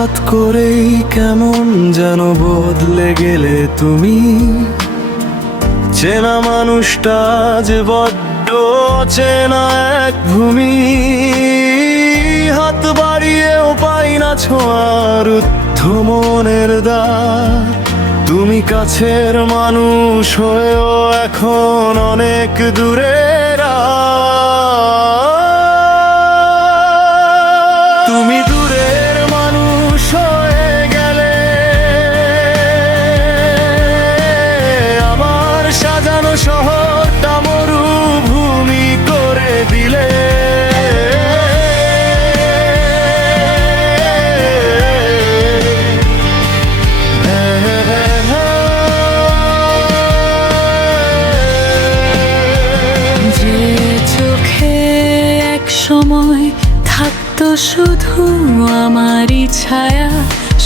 হঠাৎ করেই কেমন যেন বদলে গেলে তুমি। চেনা মানুষটা যে বড্ড চেনা এক ভূমি, হাত বাড়িয়েও পাই না ছোঁয়ার রুদ্ধ মনের দ্বার। তুমি কাছের মানুষ হয়েও এখন অনেক দূরে। তুমি দূরের মানুষ হয়ে গেলে, আমার সাজানো শহরটা মরুভূমি করে দিলে। যে চোখে এক সময় থাকতো শুধু আমারই ছায়া,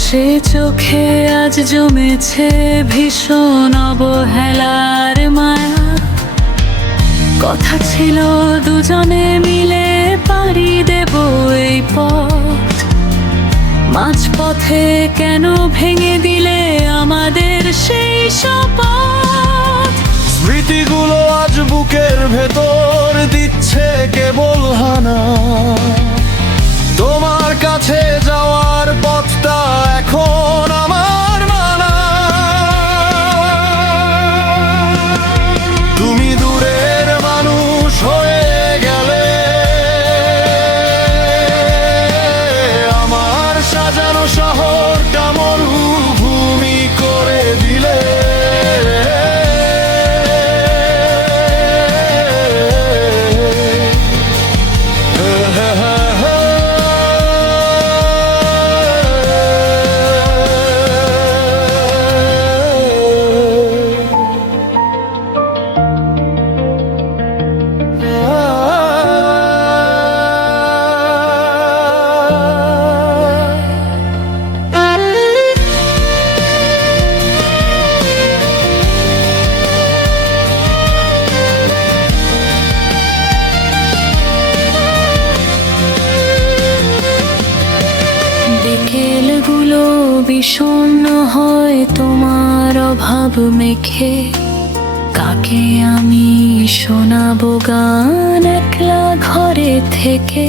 সে চোখে আজ জমেছে ভীষণ অবহেলার মায়া। কথা ছিল দুজনে মিলে পাড়ি দেব এই পথ, মাঝপথে কেন ভেঙে দিলে আমাদের সেই শপথ? স্মৃতিগুলো আজ বুকের ভেতর দিচ্ছে কেবল হানা। তোমার কাছে যাওয়ার পথটা এখন আমার মানা। তুমি দূরের মানুষ হয়ে গেলে, আমার সাজানো শহরটা মরুভূমি করে দিলে। বিকেলগুলো বিষণ্ণ হয় তোমার অভাব মেখে, কাকে আমি শোনাবো গান একলা ঘরে থেকে?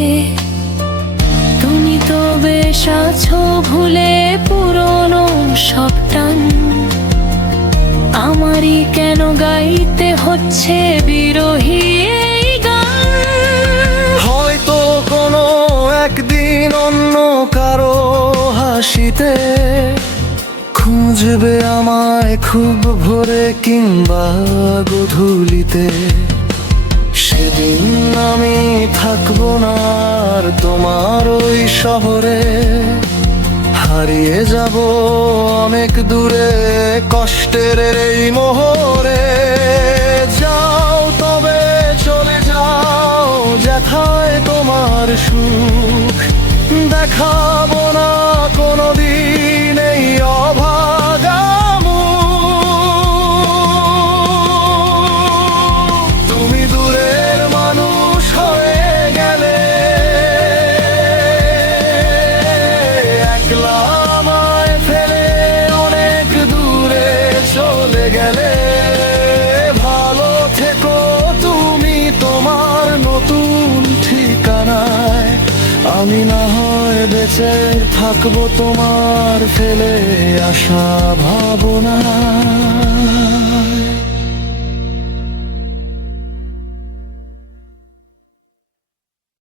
তুমি তো বেশ আছো ভুলে পুরনো সব টান, আমারই কেন গাইতে হচ্ছে বিরহী এই গান? হয়তো কোনো একদিন অন্য কারো হাসিতে খুঁজবে আমায় খুব ভোরে কিংবা গধূলিতে। সেদিন আমি থাকবো না আর তোমার ওই শহরে, হারিয়ে যাব অনেক দূরে কষ্টের এই মোহরে। যাও তবে চলে যাও যেথায় তোমার সুখ, দেখাবো না কোনোদিন এই অভাগা মুখ। তুমি দূরের মানুষ হয়ে গেলে, একলা আমায় ফেলে অনেক দূরে চলে গেলে। ভালো থেকো তুমি তোমার নতুন ঠিকানায়, আমি না হয় বেঁচে থাকবো তোমার ফেলে আসা ভাবনা।